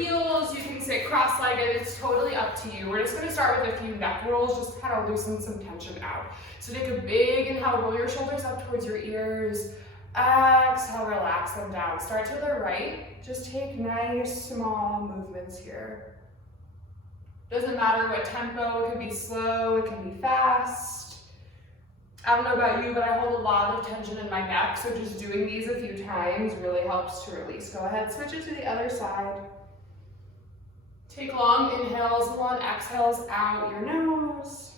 heels, you can sit cross-legged, it's totally up to you. We're just gonna start with a few neck rolls, just to kind of loosen some tension out. So take a big inhale, roll your shoulders up towards your ears. Exhale, relax them down. Start to the right. Just take nice, small movements here. Doesn't matter what tempo, it can be slow, it can be fast. I don't know about you, but I hold a lot of tension in my neck, so just doing these a few times really helps to release. Go ahead, switch it to the other side. Take long inhales, long exhales out your nose.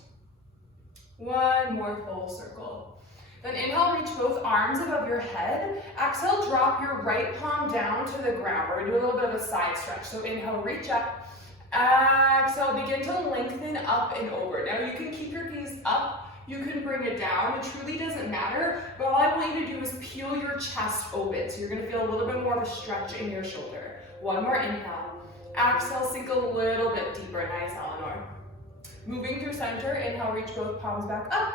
One more full circle. Then inhale, reach both arms above your head. Exhale, drop your right palm down to the ground. We're gonna do a little bit of a side stretch. So inhale, reach up. Exhale, begin to lengthen up and over. Now you can keep your gaze up, you can bring it down. It truly doesn't matter, but all I want you to do is peel your chest open. So you're gonna feel a little bit more of a stretch in your shoulder. One more inhale. Exhale, sink a little bit deeper. Nice, Eleanor. Moving through center, inhale, reach both palms back up.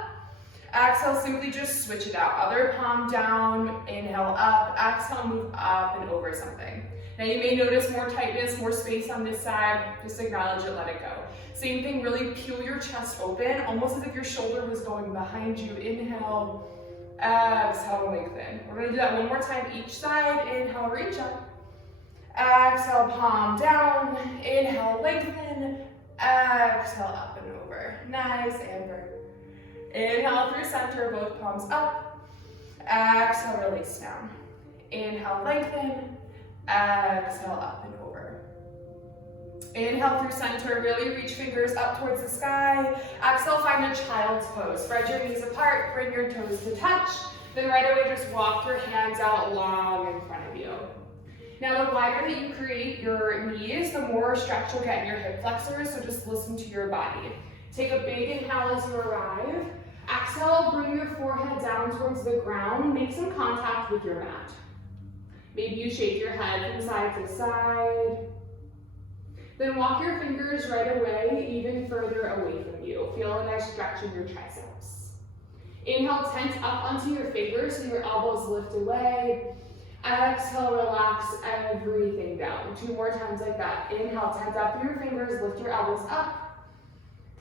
Exhale, simply just switch it out. Other palm down, inhale up. Exhale, move up and over something. Now you may notice more tightness, more space on this side. Just acknowledge it, let it go. Same thing, really peel your chest open, almost as if your shoulder was going behind you. Inhale, exhale, lengthen. We're gonna do that one more time each side. Inhale, reach up. Exhale, palm down. Inhale, lengthen. Exhale, up and over. Nice, Amber. Inhale through center, both palms up. Exhale, release down. Inhale, lengthen. Exhale, up and over. Inhale through center, really reach fingers up towards the sky. Exhale, find a child's pose. Spread your knees apart, bring your toes to touch. Then right away, just walk your hands out long in front of you. Now, the wider that you create your knees, the more stretch you'll get in your hip flexors, so just listen to your body. Take a big inhale as you arrive. Exhale, bring your forehead down towards the ground. Make some contact with your mat. Maybe you shake your head from side to side. Then walk your fingers right away, even further away from you. Feel a nice stretch in your triceps. Inhale, tent up onto your fingers so your elbows lift away. Exhale, relax everything down. 2 more times like that. Inhale, tent up through your fingers, lift your elbows up.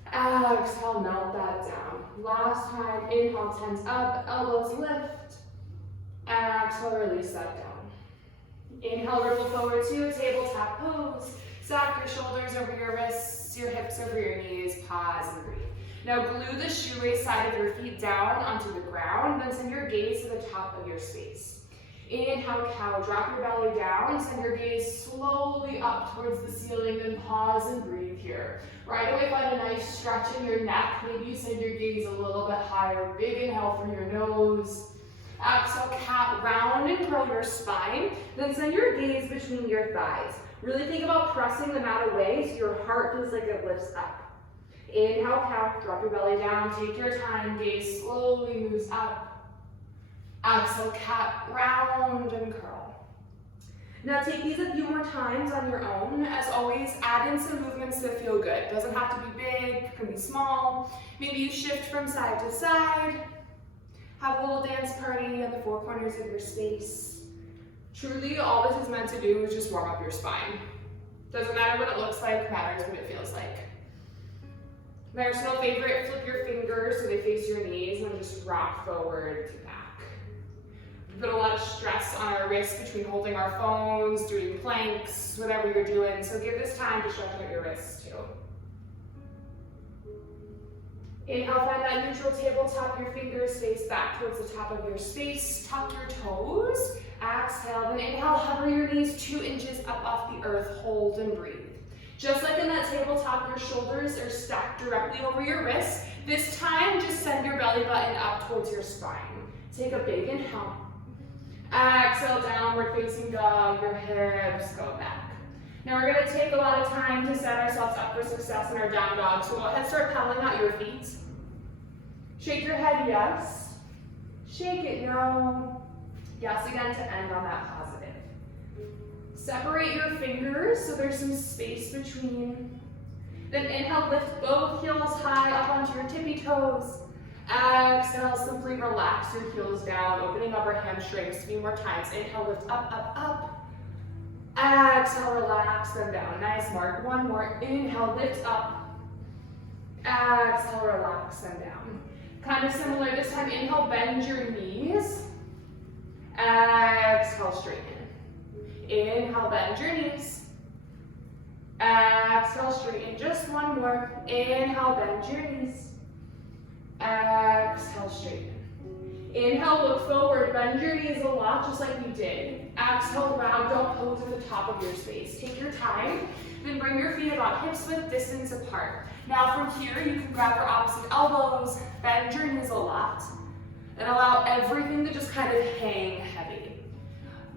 Exhale, melt that down. Last time, inhale, tent up, elbows lift. Exhale, release that down. Inhale, ripple forward to a tabletop pose. Stack your shoulders over your wrists, your hips over your knees, pause and breathe. Now glue the shoelace side of your feet down onto the ground, then send your gaze to the top of your space. Inhale, cow, drop your belly down, send your gaze slowly up towards the ceiling, then pause and breathe here. Right away, find a nice stretch in your neck. Maybe you send your gaze a little bit higher. Big inhale through your nose. Exhale, cat, round and curl your spine. Then send your gaze between your thighs. Really think about pressing the mat away so your heart feels like it lifts up. Inhale, cow, drop your belly down. Take your time, gaze slowly moves up. Exhale, cat, round and curl. Now take these a few more times on your own. As always, add in some movements that feel good. It doesn't have to be big, it can be small. Maybe you shift from side to side. Have a little dance party at the 4 corners of your space. Truly, all this is meant to do is just warm up your spine. Doesn't matter what it looks like, matters what it feels like. My personal favorite, flip your fingers so they face your knees and just rock forward to back. We put a lot of stress on our wrists between holding our phones, doing planks, whatever you're doing, so give this time to stretch out your wrists too. Inhale, find that neutral tabletop, your fingers face back towards the top of your space, tuck your toes. Exhale, then inhale, hover your knees 2 inches up off the earth, hold and breathe. Just like in that tabletop, your shoulders are stacked directly over your wrists. This time, just send your belly button up towards your spine. Take a big inhale. Exhale, downward facing dog, your hips go back. Now we're gonna take a lot of time to set ourselves up for success in our down dog. So go ahead, start pedaling out your feet. Shake your head, yes. Shake it, no. Yes, again, to end on that positive. Separate your fingers so there's some space between. Then inhale, lift both heels high up onto your tippy toes. Exhale, simply relax your heels down, opening up our hamstrings. A few more times. Inhale, lift up, up, up. Exhale, relax them down. Nice, Mark. One more. Inhale, lift up. Exhale, relax them down. Kind of similar this time. Inhale, bend your knees. Exhale, straighten. Inhale, bend your knees. Exhale, straighten. Just one more. Inhale, bend your knees. Exhale, straighten. Inhale, look forward. Bend your knees a lot, just like you did. Exhale, ragdoll pose at the top of your space. Take your time, then bring your feet about hips width distance apart. Now from here, you can grab your opposite elbows, bend your knees a lot, and allow everything to just kind of hang heavy.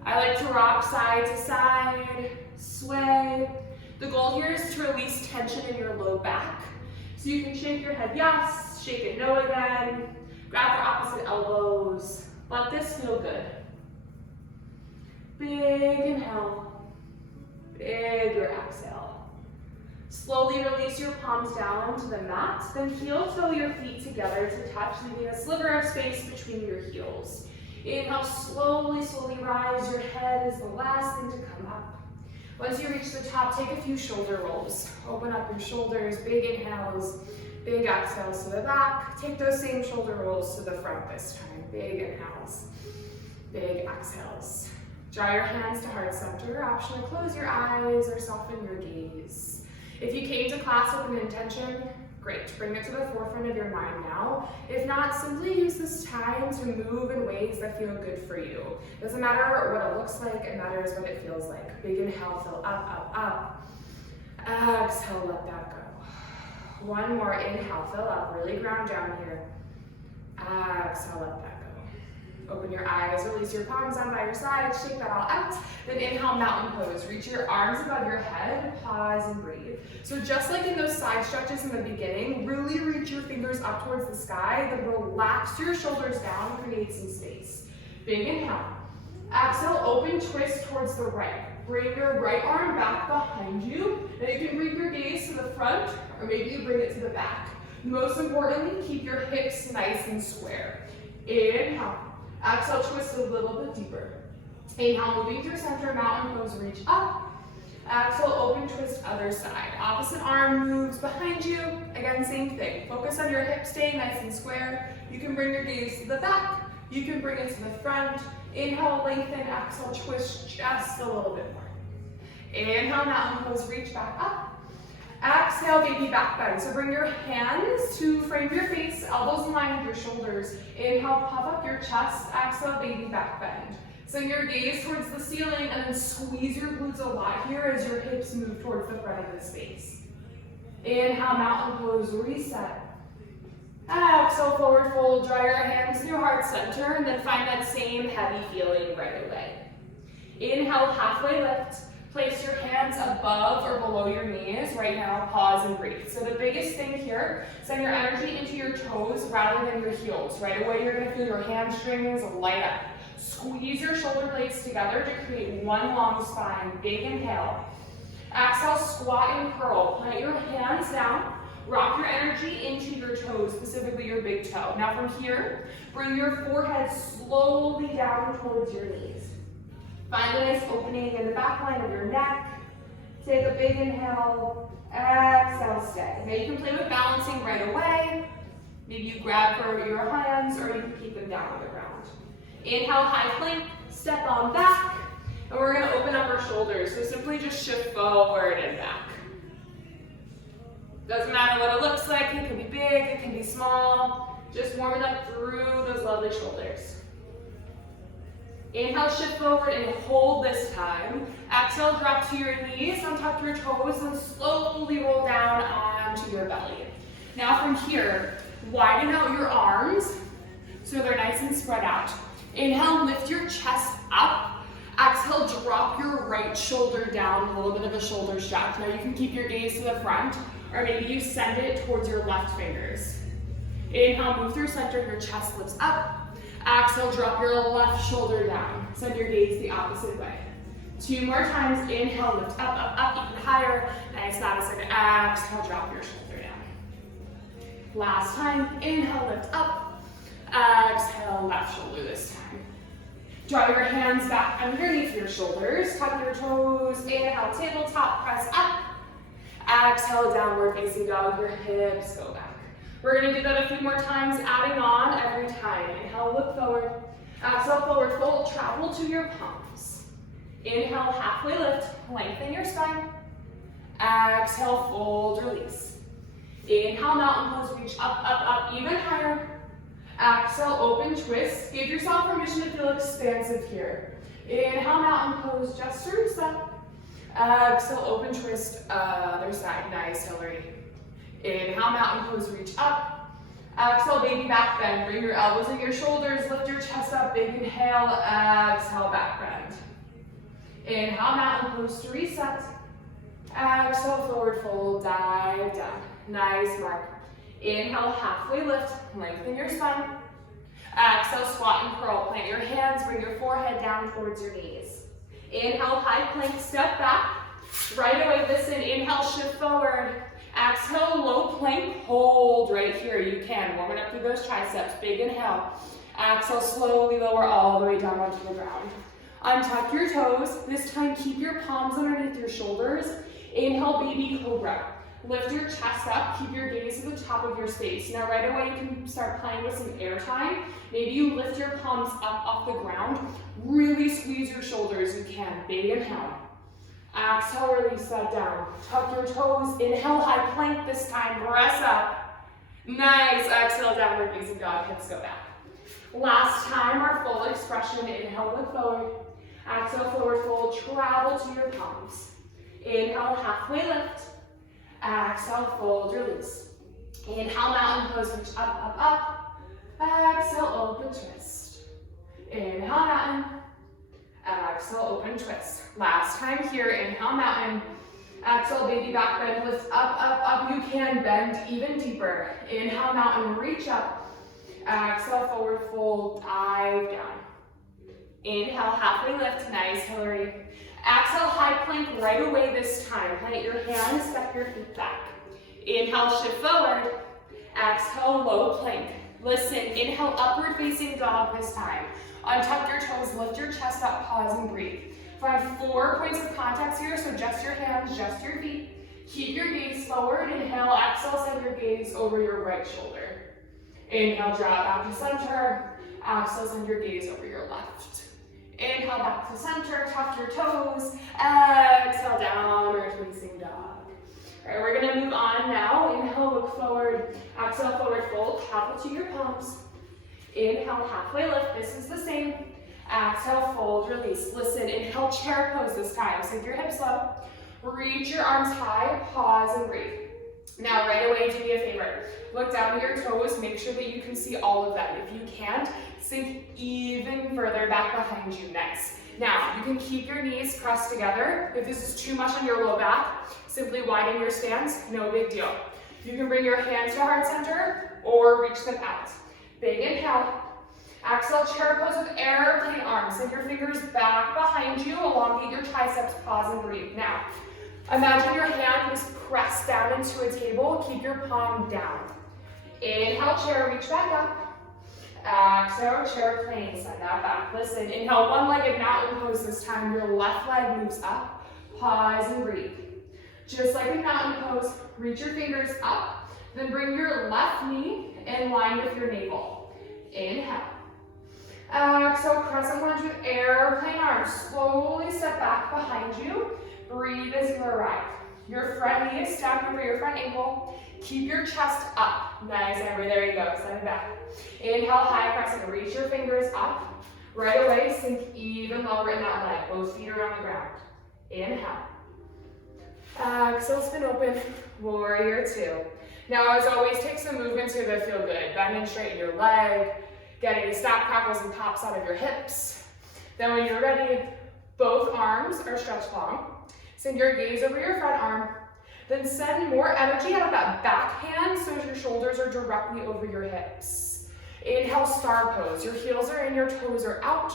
I like to rock side to side, sway. The goal here is to release tension in your low back. So you can shake your head yes, shake it no again. Grab your opposite elbows. Let this feel good. Big inhale, bigger exhale. Slowly release your palms down to the mat, then heel toe your feet together to touch, leaving a sliver of space between your heels. Inhale, slowly, slowly rise. Your head is the last thing to come up. Once you reach the top, take a few shoulder rolls. Open up your shoulders, big inhales, big exhales to the back. Take those same shoulder rolls to the front this time. Big inhales, big exhales. Draw your hands to heart center. Option to close your eyes or soften your gaze. If you came to class with an intention, great. Bring it to the forefront of your mind now. If not, simply use this time to move in ways that feel good for you. Doesn't matter what it looks like, it matters what it feels like. Big inhale, fill up, up, up. Exhale, let that go. One more inhale, fill up, really ground down here. Exhale, let that go. Open your eyes, release your palms down by your side, shake that all out. Then inhale, mountain pose. Reach your arms above your head, pause and breathe. So just like in those side stretches in the beginning, really reach your fingers up towards the sky, then relax your shoulders down, create some space. Big inhale. Exhale, open twist towards the right. Bring your right arm back behind you. Then you can bring your gaze to the front, or maybe you bring it to the back. Most importantly, keep your hips nice and square. Inhale. Exhale, twist a little bit deeper. Inhale, moving through center, mountain pose, reach up. Exhale, open twist, other side. Opposite arm moves behind you. Again, same thing. Focus on your hips staying nice and square. You can bring your gaze to the back. You can bring it to the front. Inhale, lengthen. Exhale, twist just a little bit more. Inhale, mountain pose, reach back up. Exhale, baby back bend. So bring your hands to frame your face, elbows in line with your shoulders. Inhale, puff up your chest. Exhale, baby back bend. Send your gaze towards the ceiling and then squeeze your glutes a lot here as your hips move towards the front of the space. Inhale, mountain pose, reset. Exhale, forward fold. Draw your hands to your heart center and then find that same heavy feeling right away. Inhale, halfway lift. Place your hands above or below your knees. Right now, pause and breathe. So the biggest thing here, send your energy into your toes rather than your heels. Right away, you're gonna feel your hamstrings light up. Squeeze your shoulder blades together to create one long spine. Big inhale. Exhale, squat and curl. Plant your hands down. Rock your energy into your toes, specifically your big toe. Now from here, bring your forehead slowly down towards your knees. Find a nice opening in the back line of your neck. Take a big inhale. Exhale, stay. Now you can play with balancing right away. Maybe you grab for your hands or you can keep them down on the ground. Inhale, high plank. Step on back. And we're going to open up our shoulders. So simply just shift forward and back. Doesn't matter what it looks like. It can be big, it can be small. Just warm it up through those lovely shoulders. Inhale, shift forward and hold this time. Exhale, drop to your knees, untuck your toes, and slowly roll down onto your belly. Now from here, widen out your arms so they're nice and spread out. Inhale, lift your chest up. Exhale, drop your right shoulder down, a little bit of a shoulder strap. Now you can keep your gaze to the front, or maybe you send it towards your left fingers. Inhale, move through center, your chest lifts up. Exhale, drop your left shoulder down. Send your gaze the opposite way. 2 more times. Inhale, lift up, up, up, even higher. Nice, not a second. Exhale, drop your shoulder down. Last time. Inhale, lift up. Exhale, left shoulder this time. Draw your hands back underneath your shoulders, tuck your toes, inhale, tabletop, press up. Exhale, downward facing dog, your hips go back. We're gonna do that a few more times, adding on every time. Inhale, look forward. Exhale, forward fold, travel to your palms. Inhale, halfway lift, lengthen your spine. Exhale, fold, release. Inhale, mountain pose, reach up, up, up, even higher. Exhale, open twist. Give yourself permission to feel expansive here. Inhale, mountain pose, just to reset. Exhale, open twist, other side. Nice, Hillary. Inhale, mountain pose, reach up. Exhale, baby back bend. Bring your elbows in your shoulders, lift your chest up, big inhale, exhale, back bend. Inhale, mountain pose to reset. Exhale, forward fold, dive down. Nice mark. Inhale, halfway lift, lengthen your spine. Exhale, squat and curl. Plant your hands, bring your forehead down towards your knees. Inhale, high plank, step back. Right away, listen, inhale, shift forward. Exhale, low plank, hold right here. You can, warming up through those triceps. Big inhale. Exhale, slowly lower all the way down onto the ground. Untuck your toes. This time, keep your palms underneath your shoulders. Inhale, baby cobra. Lift your chest up, keep your gaze to the top of your space. Now right away you can start playing with some air time. Maybe you lift your palms up off the ground. Really squeeze your shoulders, you can. Big inhale. Exhale, release that down. Tuck your toes, inhale, high plank this time, press up. Nice, exhale, downward facing dog, hips go back. Last time, our full expression, inhale, look forward. Exhale, forward fold, travel to your palms. Inhale, halfway lift. Exhale, fold, release. Inhale, mountain pose, reach up, up, up. Exhale, open twist. Inhale, mountain. Exhale, open twist. Last time here, inhale, mountain. Exhale, baby back bend, lift up, up, up. You can bend even deeper. Inhale, mountain, reach up. Exhale, forward fold, dive down. Inhale, halfway lift, nice, Hillary. Exhale, high plank right away this time. Plant your hands, step your feet back. Inhale, shift forward. Exhale, low plank. Listen, inhale, upward facing dog this time. Untuck your toes, lift your chest up, pause and breathe. Find 4 points of contact here, so just your hands, just your feet. Keep your gaze forward. Inhale, exhale, send your gaze over your right shoulder. Inhale, draw back to center. Exhale, send your gaze over your left. Inhale, back to center, tuck your toes. Exhale, downward facing dog. All right, we're gonna move on now. Inhale, look forward. Exhale, forward fold, travel to your palms. Inhale, halfway lift, this is the same. Exhale, fold, release. Listen, inhale, chair pose this time. Sink your hips low. Reach your arms high, pause and breathe. Now, right away, do me a favor. Look down at your toes, make sure that you can see all of them. If you can't, sink even further back behind you. Nice. Now, you can keep your knees pressed together. If this is too much on your low back, simply widen your stance, no big deal. You can bring your hands to heart center or reach them out. Big inhale. Exhale, chair pose with airplane arms. Send your fingers back behind you, elongate your triceps, pause and breathe. Now, imagine your hand is pressed down into a table. Keep your palm down. Inhale, chair, reach back up. Exhale, chair plane, send that back. Listen, inhale, one-legged mountain pose this time. Your left leg moves up. Pause and breathe. Just like in mountain pose, reach your fingers up. Then bring your left knee in line with your navel. Inhale. Exhale, crescent lunge with airplane arms. Slowly step back behind you. Breathe as you arrive. Your front knee is stacked over your front ankle. Keep your chest up. Nice, Amber, there you go, send it back. Inhale, high crescent, reach your fingers up. Right away, sink even lower in that leg. Both feet are on the ground. Inhale. Exhale, spin open, warrior 2. Now, as always, take some movements here that feel good. Bend and straighten your leg, getting the stack crackles and pops out of your hips. Then when you're ready, both arms are stretched long. Send your gaze over your front arm. Then send more energy out of that back hand so your shoulders are directly over your hips. Inhale, star pose. Your heels are in, your toes are out.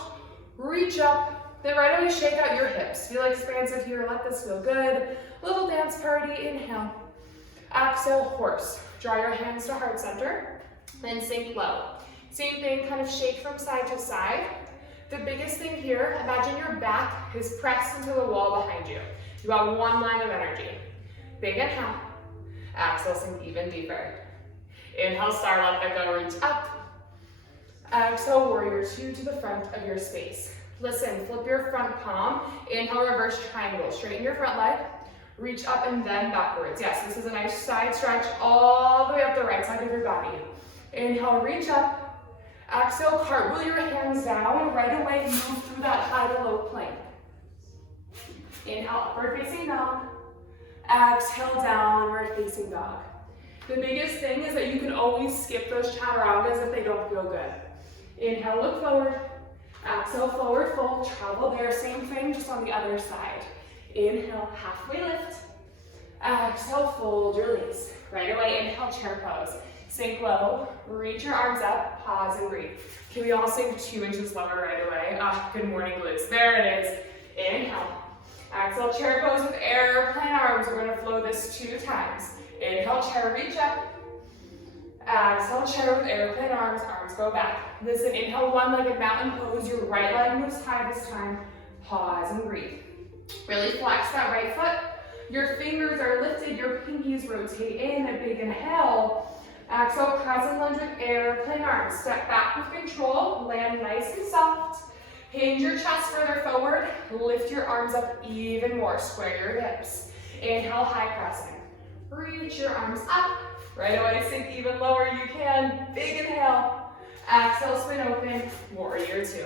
Reach up. Then right away, shake out your hips. Feel expansive here. Let this feel good. Little dance party. Inhale. Exhale, horse. Draw your hands to heart center. Then sink low. Same thing, kind of shake from side to side. The biggest thing here, imagine your back is pressed into the wall behind you. You have one line of energy. Big inhale. Exhale, sink even deeper. Inhale, star, let that go, reach up. Exhale, warrior two to the front of your space. Listen, flip your front palm. Inhale, reverse triangle. Straighten your front leg. Reach up and then backwards. Yes, this is a nice side stretch all the way up the right side of your body. Inhale, reach up. Exhale, cartwheel your hands down. Right away, move through that high to low plank. Inhale, upward facing dog. Exhale, downward facing dog. The biggest thing is that you can always skip those chaturangas if they don't feel good. Inhale, look forward. Exhale, forward fold. Travel there, same thing, just on the other side. Inhale, halfway lift. Exhale, fold, release. Right away, inhale, chair pose. Sink low, reach your arms up, pause and breathe. Can we all sink 2 inches lower right away? Good morning, glutes. There it is. Inhale. Exhale, chair pose with airplane arms. We're gonna flow this 2 times. Inhale, chair, reach up. Exhale, chair with airplane arms, arms go back. Listen, inhale, one-legged mountain pose. Your right leg moves high this time. Pause and breathe. Really flex that right foot. Your fingers are lifted, your pinkies rotate in, a big inhale. Exhale, crescent lunge with airplane arms. Step back with control, land nice and soft. Hinge your chest further forward, lift your arms up even more, square your hips. Inhale, high crescent. Reach your arms up, right away, sink even lower you can. Big inhale. Exhale, spin open, warrior two.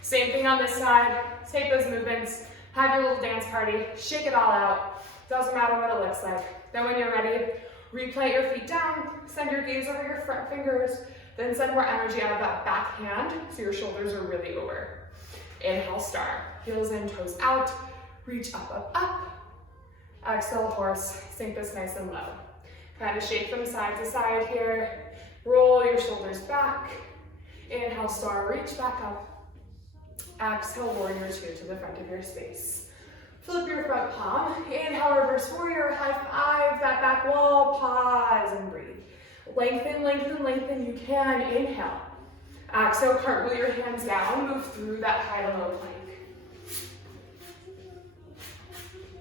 Same thing on this side, take those movements, have your little dance party, shake it all out. Doesn't matter what it looks like. Then when you're ready, replant your feet down, send your gaze over your front fingers, then send more energy out of that back hand so your shoulders are really over. Inhale, star. Heels in, toes out. Reach up, up, up. Exhale, horse. Sink this nice and low. Kind of shake from side to side here. Roll your shoulders back. Inhale, star. Reach back up. Exhale, warrior two to the front of your space. Flip your front palm. Inhale, reverse warrior. High five that back wall. Pause and breathe. Lengthen, lengthen, lengthen. You can. Inhale. Exhale, cartwheel your hands down. Move through that high to low plank.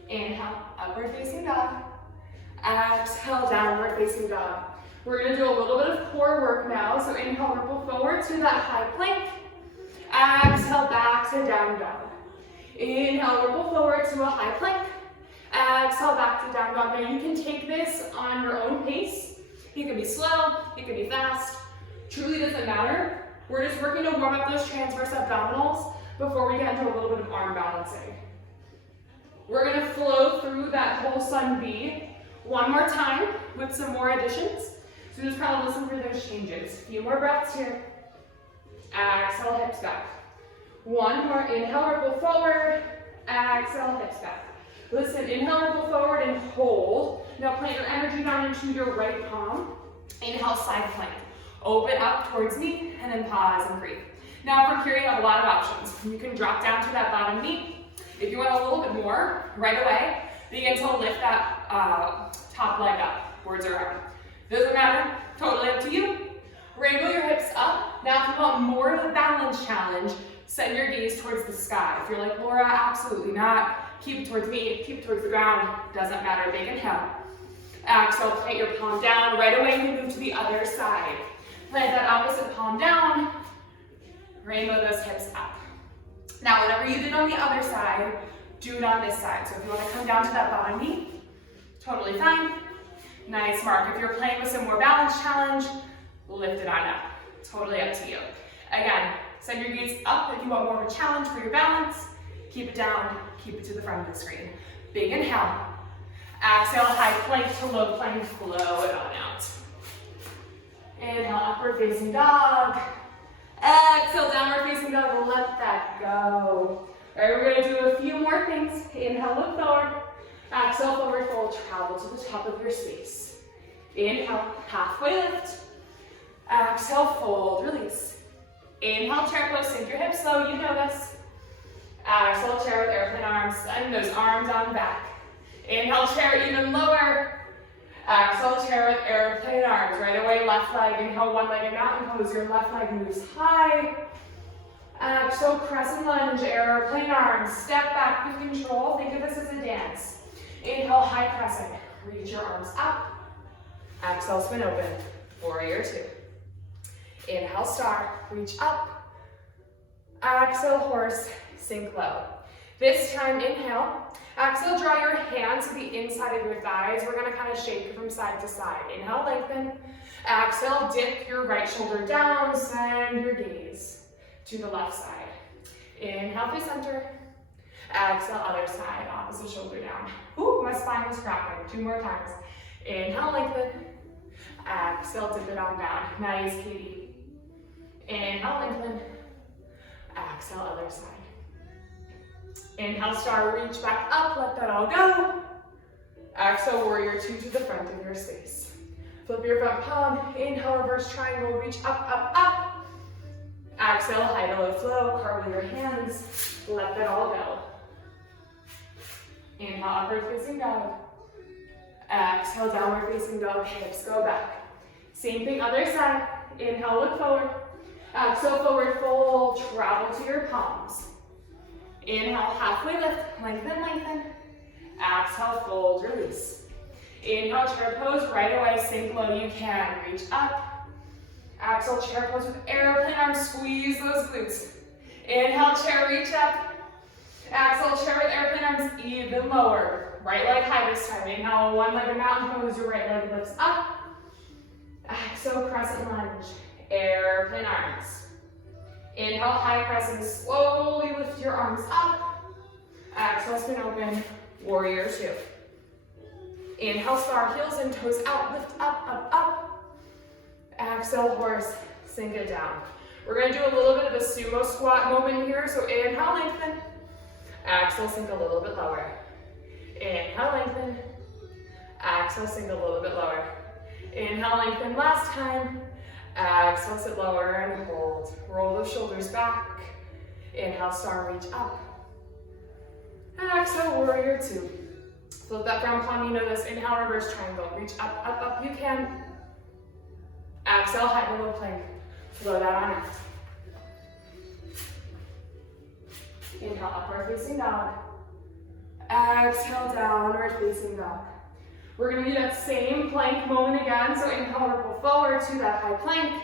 Inhale, upward facing dog. Exhale, downward facing dog. We're going to do a little bit of core work now. So inhale, ripple forward to that high plank. Exhale, back to down dog. Inhale, ripple forward to a high plank. Exhale, back to down dog. Now you can take this on your own pace. You can be slow, you can be fast. Truly doesn't matter. We're just working to warm up those transverse abdominals before we get into a little bit of arm balancing. We're going to flow through that whole sun V one more time with some more additions. So just kind of listen for those changes. A few more breaths here. Exhale, hips back. One more. Inhale, ripple forward. Exhale, hips back. Listen, inhale, ripple forward and hold. Now plant your energy down into your right palm. Inhale, side plank. Open up towards me and then pause and breathe. Now from here you have a lot of options. You can drop down to that bottom knee. If you want a little bit more, right away, begin to lift that top leg up, towards your arm. Doesn't matter, totally up to you. Wrangle your hips up. Now if you want more of a balance challenge, send your gaze towards the sky. If you're like, Laura, absolutely not. Keep it towards me, keep it towards the ground. Doesn't matter, big inhale. Exhale, plant your palm down. Right away you move to the other side. Plant that opposite palm down. Rainbow those hips up. Now, whatever you did on the other side, do it on this side. So if you want to come down to that bottom knee, totally fine. Nice mark. If you're playing with some more balance challenge, lift it on up. Totally up to you. Again, send your gaze up if you want more of a challenge for your balance. Keep it down, keep it to the front of the screen. Big inhale. Exhale, high plank to low plank, flow it on out. Inhale, upward facing dog. Exhale, downward facing dog, let that go. All right, we're gonna do a few more things. Inhale, look forward. Exhale, forward fold, travel to the top of your space. Inhale, halfway lift. Exhale, fold, release. Inhale, chair pose, sink your hips low, you know this. Exhale, chair with airplane arms, send those arms on back. Inhale, chair even lower. Exhale, chair with airplane arms. Right away, left leg. Inhale, one-legged mountain pose. Your left leg moves high. Exhale, crescent lunge, airplane arms. Step back with control. Think of this as a dance. Inhale, high crescent. Reach your arms up. Exhale, spin open. Warrior two. Inhale, star. Reach up. Exhale, horse. Sink low. This time, inhale. Exhale, draw your hands to the inside of your thighs. We're gonna kind of shake from side to side. Inhale, lengthen. Exhale, dip your right shoulder down. Send your gaze to the left side. Inhale, through center. Exhale, other side, opposite shoulder down. Ooh, my spine is cracking. 2 more times. Inhale, lengthen. Exhale, dip it on down. Nice, Katie. Inhale, lengthen. Exhale, other side. Inhale, star, reach back up, let that all go. Exhale, warrior two to the front of your space. Flip your front palm, inhale, reverse triangle, reach up, up, up. Exhale, high to low flow, carve your hands, let that all go. Inhale, upward facing dog. Exhale, downward facing dog, hips go back. Same thing, other side. Inhale, look forward. Exhale, forward fold, travel to your palms. Inhale, halfway lift, lengthen, lengthen. Exhale, fold, release. Inhale, chair pose, right away, sink low you can. Reach up. Exhale, chair pose with airplane arms, squeeze those glutes. Inhale, chair, reach up. Exhale, chair with airplane arms, even lower. Right leg high this time. Inhale, one-legged mountain pose, your right leg lifts up. Exhale, crescent lunge, airplane arms. Inhale, high crescent, slowly lift your arms up. Exhale, spin open, warrior two. Inhale, star, heels and toes out, lift up, up, up. Exhale, horse, sink it down. We're gonna do a little bit of a sumo squat moment here, so inhale, lengthen. Exhale, sink a little bit lower. Inhale, lengthen. Exhale, sink a little bit lower. Inhale, lengthen, last time. Exhale, sit lower and hold. Roll those shoulders back. Inhale, star, reach up. Exhale, warrior two. Flip that front palm, you know this. Inhale, reverse triangle. Reach up, up, up, you can. Exhale, high to low plank. Flow that on out. Inhale, upward facing dog. Exhale, downward facing dog. We're gonna do that same plank moment again. So inhale, ripple forward to that high plank.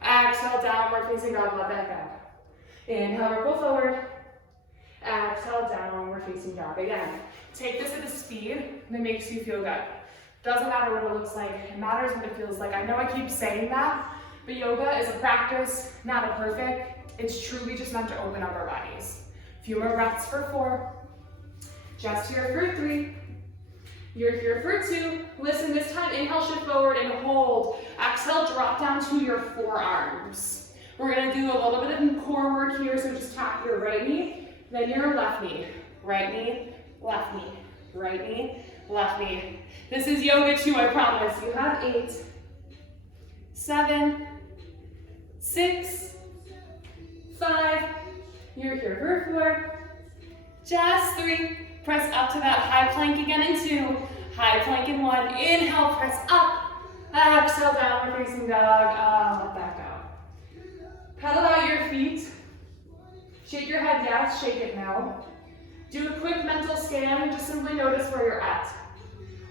Exhale, downward facing dog, let that go. Inhale, ripple forward. Exhale, downward facing dog. Again, take this at a speed that makes you feel good. Doesn't matter what it looks like, it matters what it feels like. I know I keep saying that, but yoga is a practice, not a perfect. It's truly just meant to open up our bodies. A few more breaths for 4. Just here for 3. You're here for 2. Listen, this time, inhale, shift forward and hold. Exhale, drop down to your forearms. We're gonna do a little bit of core work here, so just tap your right knee, then your left knee. Right knee, left knee. Right knee, left knee. This is yoga too, I promise. You have 8, 7, 6, 5. You're here for 4. Just 3. Press up to that high plank again in 2. High plank in 1. Inhale, press up. Exhale, downward facing dog. Let that go. Pedal out your feet. Shake your head yes, shake it no. Do a quick mental scan and just simply notice where you're at.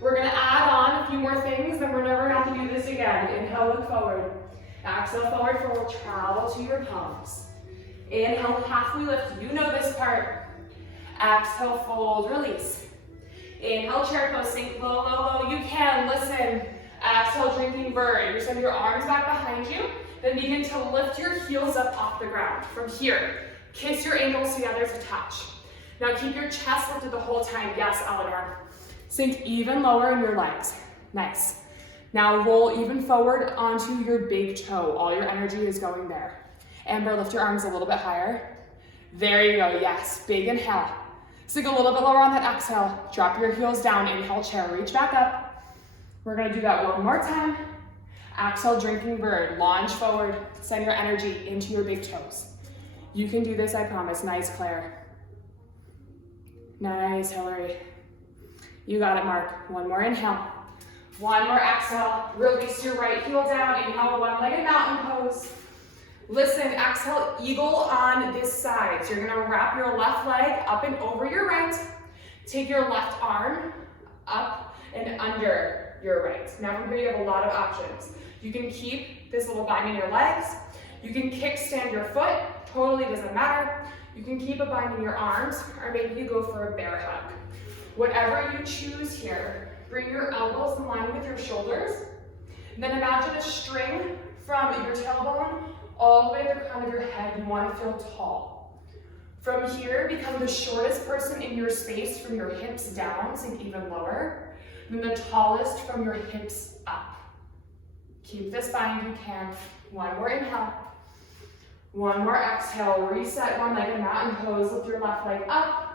We're gonna add on a few more things, then we're never gonna have to do this again. Inhale, look forward. Exhale, forward fold, travel to your palms. Inhale, halfway lift. You know this part. Exhale, fold, release. Inhale, chair pose, sink low, low, low. You can, listen. Exhale, drinking bird. You send your arms back behind you, then begin to lift your heels up off the ground. From here, kiss your ankles together to touch. Now keep your chest lifted the whole time. Yes, Eleanor. Sink even lower in your legs. Nice. Now roll even forward onto your big toe. All your energy is going there. Amber, lift your arms a little bit higher. There you go, yes. Big inhale. Sink a little bit lower on that exhale. Drop your heels down, inhale, chair, reach back up. We're gonna do that one more time. Exhale, drinking bird, launch forward. Send your energy into your big toes. You can do this, I promise. Nice, Claire. Nice, Hillary. You got it, Mark. One more inhale. One more exhale. Release your right heel down. Inhale, one-legged mountain pose. Listen, exhale, eagle on this side. So you're gonna wrap your left leg up and over your right. Take your left arm up and under your right. Now from here you have a lot of options. You can keep this little bind in your legs. You can kickstand your foot, totally doesn't matter. You can keep a bind in your arms, or maybe you go for a bear hug. Whatever you choose here, bring your elbows in line with your shoulders. And then imagine a string from your tailbone all the way to the crown of your head. You want to feel tall. From here, become the shortest person in your space from your hips down, sink even lower. And then the tallest from your hips up. Keep this bind if you can. One more inhale. One more exhale. Reset one leg in mountain pose. Lift your left leg up.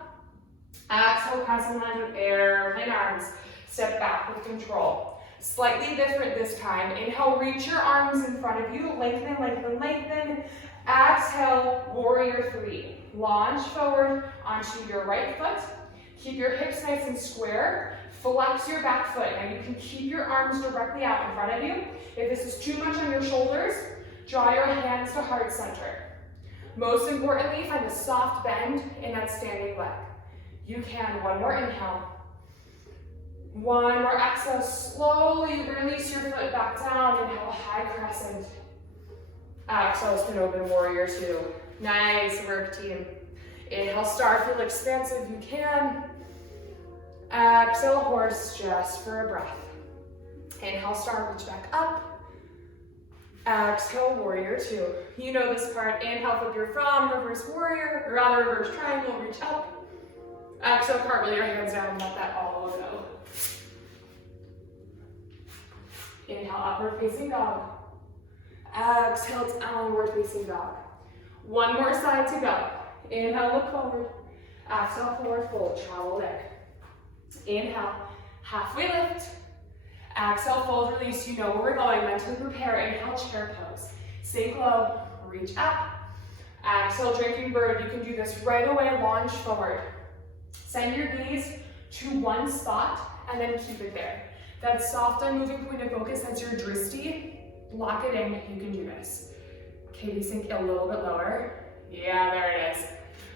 Exhale, crescent lunge with airplane arms. Step back with control. Slightly different this time. Inhale, reach your arms in front of you. Lengthen, lengthen, lengthen. Exhale, warrior three. Launch forward onto your right foot. Keep your hips nice and square. Flex your back foot. Now you can keep your arms directly out in front of you. If this is too much on your shoulders, draw your hands to heart center. Most importantly, find a soft bend in that standing leg. You can. One more inhale. One more exhale. Slowly release your foot back down. Inhale, high crescent. Exhale, spin open, warrior two. Nice work, team. Inhale, star, feel expansive, you can. Exhale, horse, just for a breath. Inhale, star, reach back up. Exhale, warrior two. You know this part. Inhale, flip your from, reverse warrior, or rather reverse triangle, reach up. Exhale, cartwheel your hands down and let that all go. Inhale, upward facing dog. Exhale, downward facing dog. One more side to go. Inhale, look forward. Exhale, forward fold, travel there. Inhale, halfway lift. Exhale, fold, release. You know where we're going. Mentally prepare. Inhale, chair pose. Sink low, reach up. Exhale, drinking bird. You can do this right away. Launch forward. Send your gaze to one spot and then keep it there. That soft, unmoving point of focus, that's your drishti. Lock it in. You can do this. Okay, we sink a little bit lower. Yeah, there it is.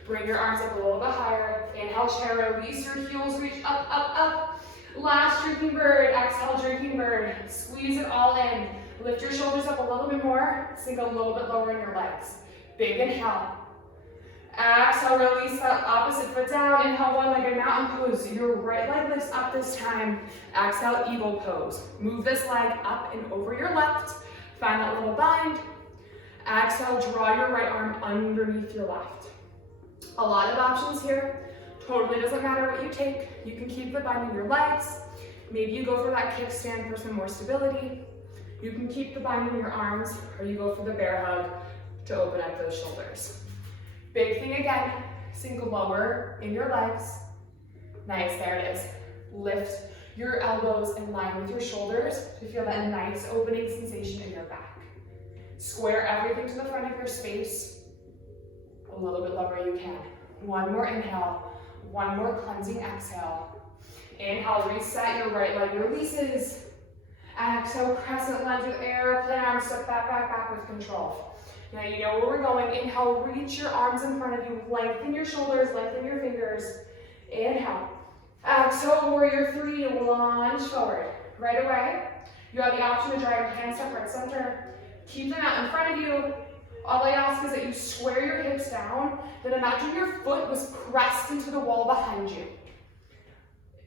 Bring your arms up a little bit higher. Inhale, chair, release your heels, reach up, up, up. Last drinking bird, exhale, drinking bird. Squeeze it all in. Lift your shoulders up a little bit more. Sink a little bit lower in your legs. Big inhale. Exhale, release that opposite foot down. Inhale, one-legged mountain pose. Your right leg lifts up this time. Exhale, eagle pose. Move this leg up and over your left. Find that little bind. Exhale, draw your right arm underneath your left. A lot of options here. Totally doesn't matter what you take. You can keep the bind in your legs. Maybe you go for that kickstand for some more stability. You can keep the bind in your arms, or you go for the bear hug to open up those shoulders. Big thing again, sink lower in your legs. Nice, there it is. Lift your elbows in line with your shoulders to feel that nice opening sensation in your back. Square everything to the front of your space. A little bit lower you can. One more inhale. One more cleansing exhale. Inhale, reset your right leg releases. Exhale, crescent lunge with airplane arms, step back, back, back with control. Now you know where we're going. Inhale, reach your arms in front of you. Lengthen your shoulders, lengthen your fingers. Inhale. Exhale, warrior three, launch forward. Right away, you have the option to draw your hands to heart center. Keep them out in front of you. All I ask is that you square your hips down, then imagine your foot was pressed into the wall behind you.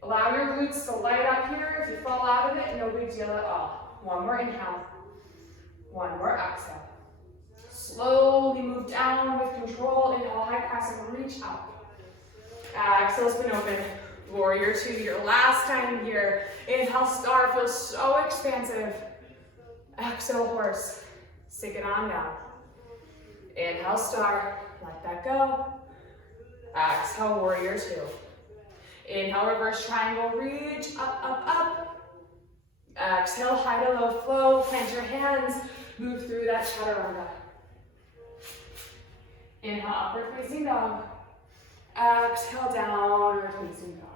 Allow your glutes to light up here. If you fall out of it, no big deal at all. One more inhale. One more exhale. Slowly move down with control. Inhale, high crescent, reach up. Exhale, spin open. Warrior two, your last time here. Inhale, star, feels so expansive. Exhale, horse. Sink it on down. Inhale, star, let that go. Exhale, warrior two. Inhale, reverse triangle, reach up, up, up. Exhale, high to low flow, plant your hands, move through that chaturanga. Inhale, upward facing dog. Exhale, downward facing dog.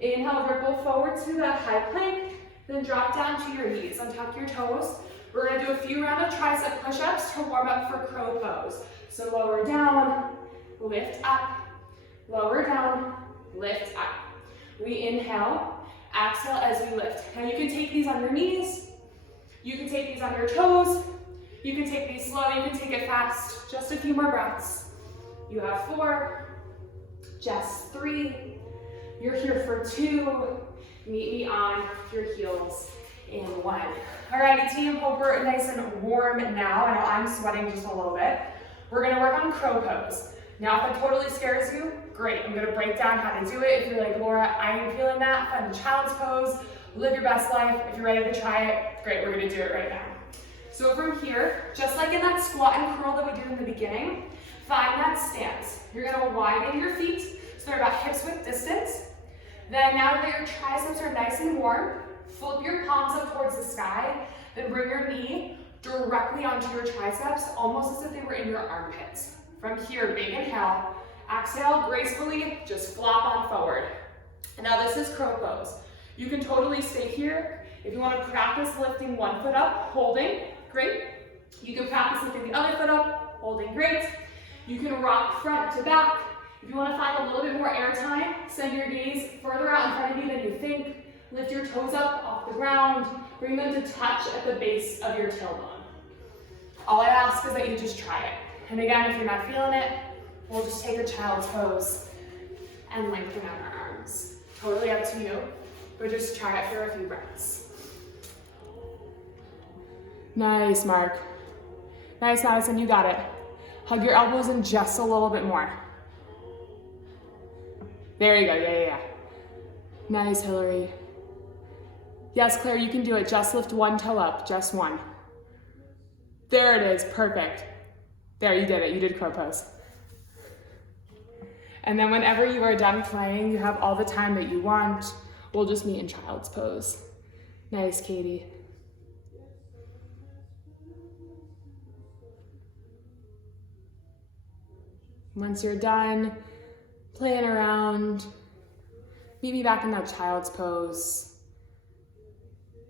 Inhale, ripple forward to that high plank, then drop down to your knees. Untuck your toes, We're gonna do a few rounds of tricep push-ups to warm up for crow pose. So lower down, lift up, lower down, lift up. We inhale, exhale as we lift. Now you can take these on your knees, you can take these on your toes, you can take these slow, you can take it fast. Just a few more breaths. You have 4, just 3. You're here for 2. Meet me on your heels in 1. Alrighty team, hope we're nice and warm now. I know I'm sweating just a little bit. We're gonna work on crow pose. Now if that totally scares you, great. I'm gonna break down how to do it. If you're like, Laura, I ain't feeling that, find child's pose, live your best life. If you're ready to try it, great, we're gonna do it right now. So from here, just like in that squat and curl that we did in the beginning, find that stance. You're gonna widen your feet so they're about hips width distance. Then now that your triceps are nice and warm, flip your palms up towards the sky, then bring your knee directly onto your triceps, almost as if they were in your armpits. From here, big inhale, exhale gracefully, just flop on forward. And now this is crow pose. You can totally stay here. If you want to practice lifting one foot up, holding, great. You can practice lifting the other foot up, holding, great. You can rock front to back. If you want to find a little bit more air time, send your gaze further out in front of you than you think. Lift your toes up off the ground. Bring them to touch at the base of your tailbone. All I ask is that you just try it. And again, if you're not feeling it, we'll just take a child's pose and lengthen out our arms. Totally up to you, but just try it for a few breaths. Nice, Mark. Nice, Madison, you got it. Hug your elbows in just a little bit more. There you go, yeah. Nice, Hillary. Yes, Claire, you can do it. Just lift one toe up, just one. There it is, perfect. There, you did it, you did crow pose. And then whenever you are done playing, you have all the time that you want. We'll just meet in child's pose. Nice, Katie. Once you're done playing around, meet me back in that child's pose.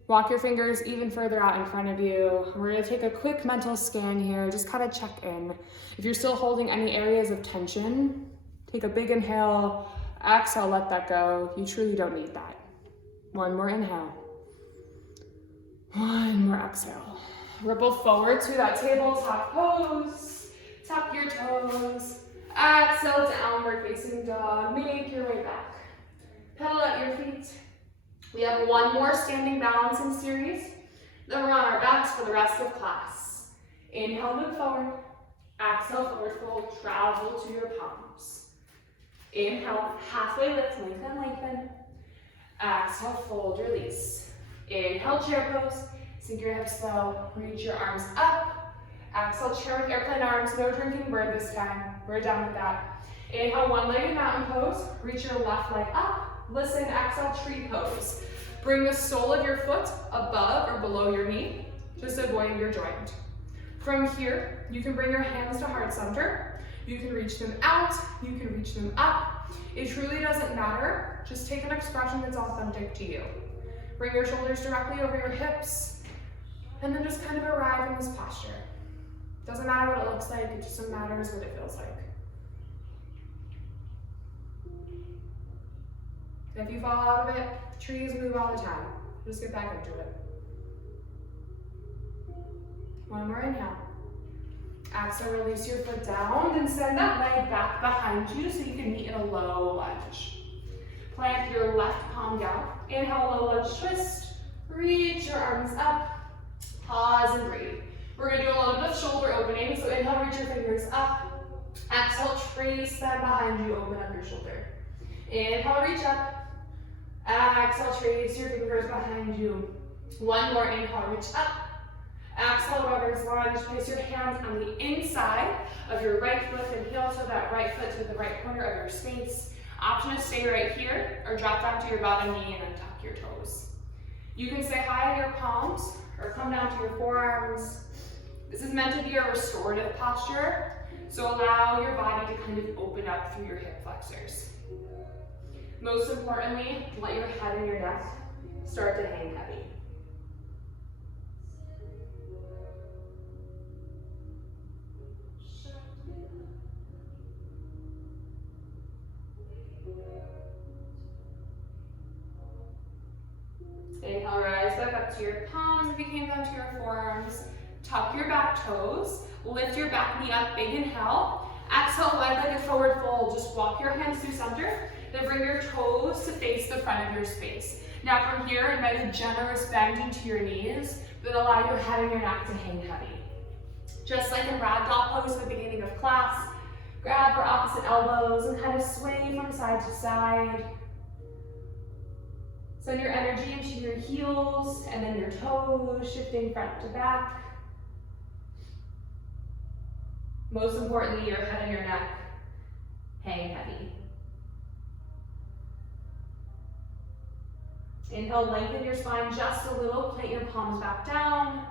Walk your fingers even further out in front of you. We're gonna take a quick mental scan here, just kind of check in. If you're still holding any areas of tension, take a big inhale, exhale, let that go. You truly don't need that. One more inhale. One more exhale. Ripple forward to that tabletop pose. Tuck your toes. Exhale, downward facing dog. Make your way back. Pedal at your feet. We have one more standing balancing series. Then we're on our backs for the rest of class. Inhale, look forward. Exhale, forward fold, travel to your palms. Inhale, halfway lift, lengthen. Exhale, fold, release. Inhale, chair pose. Sink your hips low, reach your arms up. Exhale, chair with airplane arms, no drinking bird this time. We're done with that. Inhale, one-legged mountain pose. Reach your left leg up. Listen, exhale, tree pose. Bring the sole of your foot above or below your knee, just avoiding your joint. From here, you can bring your hands to heart center. You can reach them out, you can reach them up. It truly doesn't matter. Just take an expression that's authentic to you. Bring your shoulders directly over your hips, and then just kind of arrive in this posture. Doesn't matter what it looks like, it just matters what it feels like. If you fall out of it, trees move all the time. Just get back into it. One more inhale. Exhale, release your foot down and send that leg back behind you so you can meet in a low lunge. Plant your left palm down. Inhale, low lunge twist. Reach your arms up. Pause and breathe. We're gonna do a little bit of shoulder opening. So inhale, reach your fingers up. Exhale, trace them behind you, open up your shoulder. Inhale, reach up. Exhale, trace your fingers behind you. One more inhale, reach up. Exhale, runner's lunge. Place your hands on the inside of your right foot and heel to that right foot to the right corner of your space. Option to stay right here or drop down to your bottom knee and then tuck your toes. You can stay high on your palms or come down to your forearms. This is meant to be a restorative posture, so allow your body to kind of open up through your hip flexors. Most importantly, let your head and your neck start to hang heavy. up to your palms if you came down to your forearms. Tuck your back toes. Lift your back knee up, big inhale. Exhale, wide-legged forward fold. Just walk your hands through center. Then bring your toes to face the front of your space. Now from here, invite a generous bend into your knees, but allow your head and your neck to hang heavy. Just like in ragdoll pose at the beginning of class, grab your opposite elbows and kind of sway from side to side. Send your energy into your heels and then your toes, shifting front to back. Most importantly, your head and your neck hang heavy. Inhale, lengthen your spine just a little, plant your palms back down.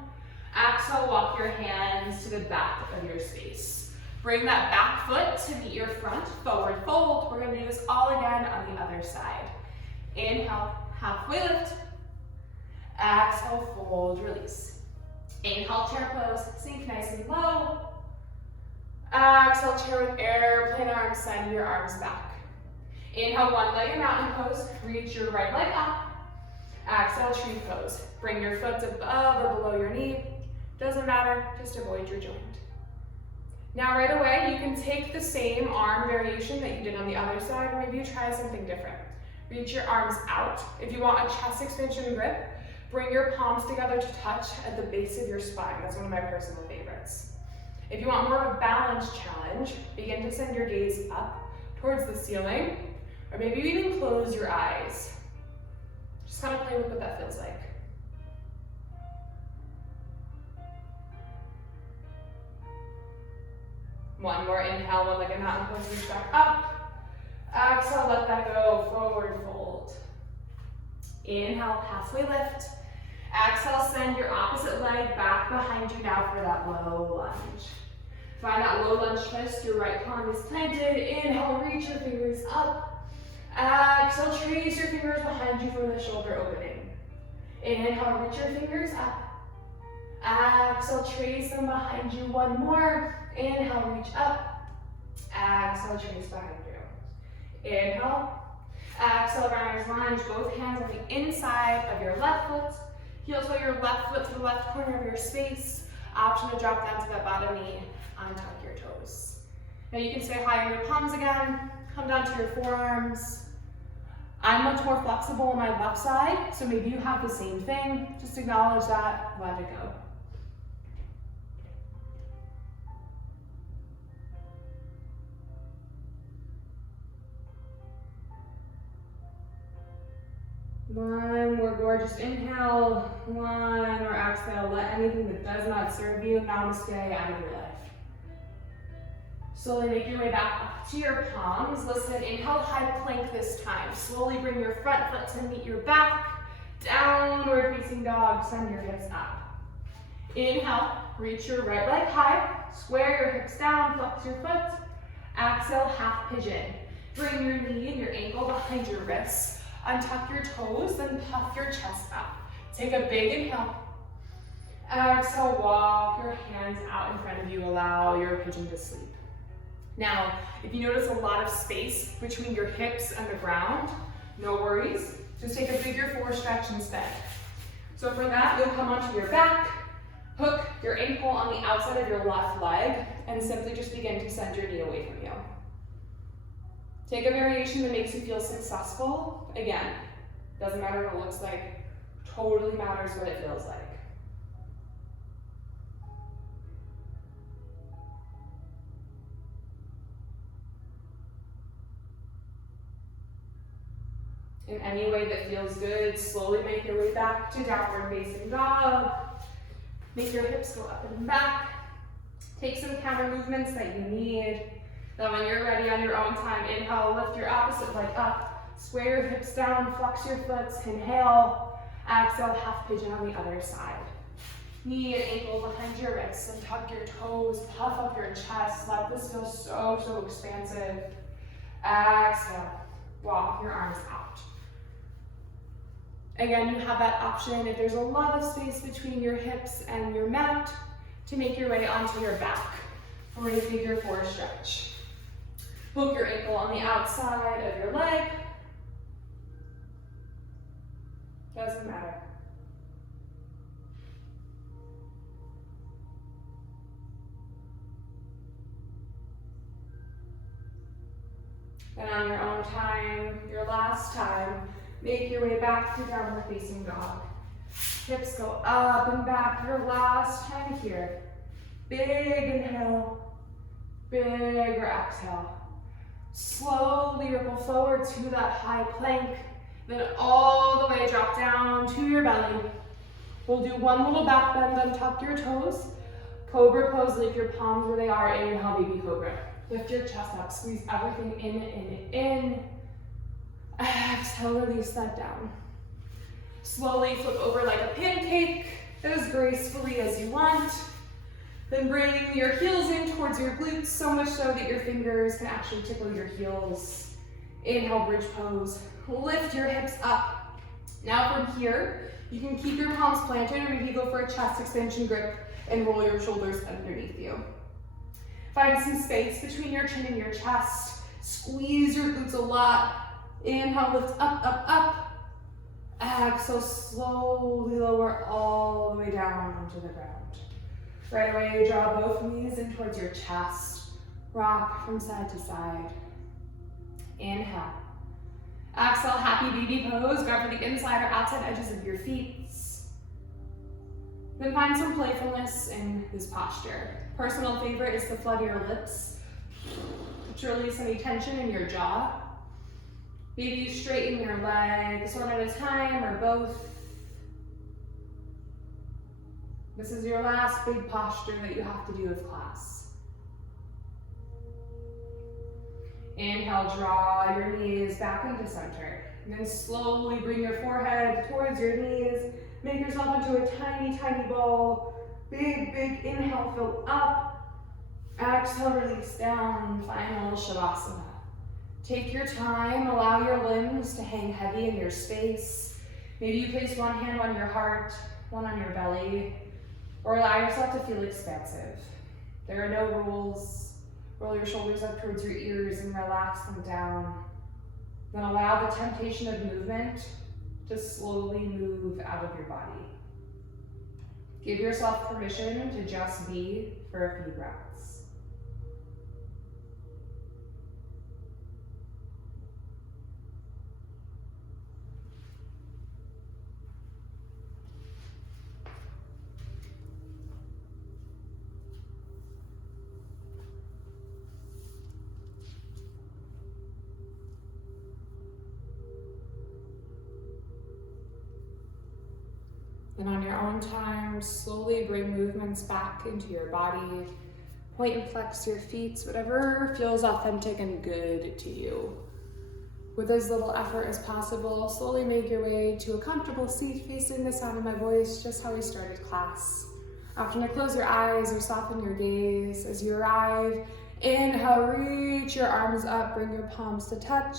Exhale, walk your hands to the back of your space. Bring that back foot to meet your front, forward fold. We're gonna do this all again on the other side. Inhale, halfway lift. Exhale, fold, release. Inhale, chair pose, sink nice and low. Exhale, chair with airplane arms, send your arms back. Inhale, one-legged mountain pose, reach your right leg up. Exhale, tree pose. Bring your foot above or below your knee. Doesn't matter, just avoid your joint. Now right away, you can take the same arm variation that you did on the other side, or maybe you try something different. Reach your arms out. If you want a chest expansion grip, bring your palms together to touch at the base of your spine. That's one of my personal favorites. If you want more of a balance challenge, begin to send your gaze up towards the ceiling, or maybe you even close your eyes. Just kind of play with what that feels like. One more inhale, one-legged mountain pose, reach back up. Exhale, let that go, forward fold. Inhale, halfway lift. Exhale, send your opposite leg back behind you now for that low lunge. Find that low lunge twist, your right palm is planted. Inhale, reach your fingers up. Exhale, trace your fingers behind you for the shoulder opening. Inhale, reach your fingers up. Exhale, trace them behind you. One more. Inhale, reach up. Exhale, trace behind you. Inhale. Exhale, runner's lunge. Both hands on the inside of your left foot. Heel toe your left foot to the left corner of your space. Option to drop down to that bottom knee. Untuck your toes. Now you can stay high on your palms again. Come down to your forearms. I'm much more flexible on my left side, so maybe you have the same thing. Just acknowledge that, let it go. One more gorgeous inhale, one more exhale. Let anything that does not serve you, namaste, out of your life. Slowly make your way back up to your palms. Listen, inhale, high plank this time. Slowly bring your front foot to meet your back. Downward facing dog, send your hips up. Inhale, reach your right leg high. Square your hips down, flex your foot. Exhale, half pigeon. Bring your knee and your ankle behind your wrists. Untuck your toes, then puff your chest up. Take a big inhale. Exhale, walk your hands out in front of you. Allow your pigeon to sleep. Now, if you notice a lot of space between your hips and the ground, no worries. Just take a bigger forward stretch instead. So for that, you'll come onto your back, hook your ankle on the outside of your left leg, and simply just begin to send your knee away from you. Take a variation that makes you feel successful. Again, doesn't matter what it looks like, totally matters what it feels like. In any way that feels good, slowly make your way back to downward facing dog. Make your hips go up and back. Take some counter movements that you need. Then when you're ready on your own time, inhale, lift your opposite leg up. Square your hips down, flex your foot, inhale. Exhale, half pigeon on the other side. Knee and ankle behind your wrists, and tuck your toes, puff up your chest. Let this feel so expansive. Exhale, walk your arms out. Again, you have that option if there's a lot of space between your hips and your mat to make your way onto your back for a figure four stretch. Hook your ankle on the outside of your leg. Doesn't matter. And on your own time, your last time, make your way back to downward facing dog. Hips go up and back, your last time here. Big inhale, bigger exhale. Slowly ripple forward to that high plank, then all the way drop down to your belly. We'll do one little back bend, untuck your toes. Cobra pose, leave your palms where they are. Inhale, baby cobra. Lift your chest up, squeeze everything in. Exhale, release that down. Slowly flip over like a pancake, as gracefully as you want. Then bring your heels in towards your glutes, so much so that your fingers can actually tickle your heels. Inhale, bridge pose. Lift your hips up. Now from here, you can keep your palms planted, or maybe go for a chest extension grip and roll your shoulders underneath you. Find some space between your chin and your chest. Squeeze your glutes a lot. Inhale, lift up, up, up. Exhale, slowly lower all the way down onto the ground. Right away, draw both knees in towards your chest. Rock from side to side. Inhale. Exhale, happy baby pose. Grab for the inside or outside edges of your feet. Then find some playfulness in this posture. Personal favorite is to flutter your lips to release any tension in your jaw. Maybe you straighten your legs one at a time or both. This is your last big posture that you have to do with class. Inhale, draw your knees back into center. And then slowly bring your forehead towards your knees. Make yourself into a tiny, tiny ball. Big, big inhale, fill up. Exhale, release down. Final Shavasana. Take your time, allow your limbs to hang heavy in your space. Maybe you place one hand on your heart, one on your belly, or allow yourself to feel expansive. There are no rules. Roll your shoulders up towards your ears and relax them down. Then allow the temptation of movement to slowly move out of your body. Give yourself permission to just be for a few breaths. And on your own time, slowly bring movements back into your body. Point and flex your feet, whatever feels authentic and good to you. With as little effort as possible, slowly make your way to a comfortable seat facing the sound of my voice, just how we started class. Option to close your eyes or soften your gaze as you arrive. Inhale, reach your arms up, bring your palms to touch.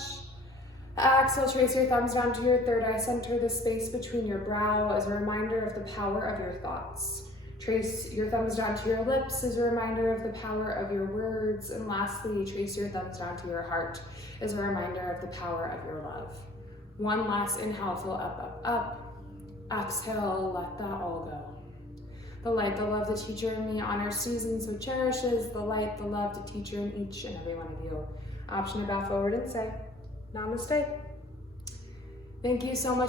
Exhale, trace your thumbs down to your third eye center, the space between your brow as a reminder of the power of your thoughts. Trace your thumbs down to your lips as a reminder of the power of your words. And lastly, trace your thumbs down to your heart as a reminder of the power of your love. One last inhale, fill up, up, up. Exhale, let that all go. The light, the love, the teacher in me honors Susan, so cherishes the light, the love, the teacher in each and every one of you. Option to bow forward and say, Namaste. Thank you so much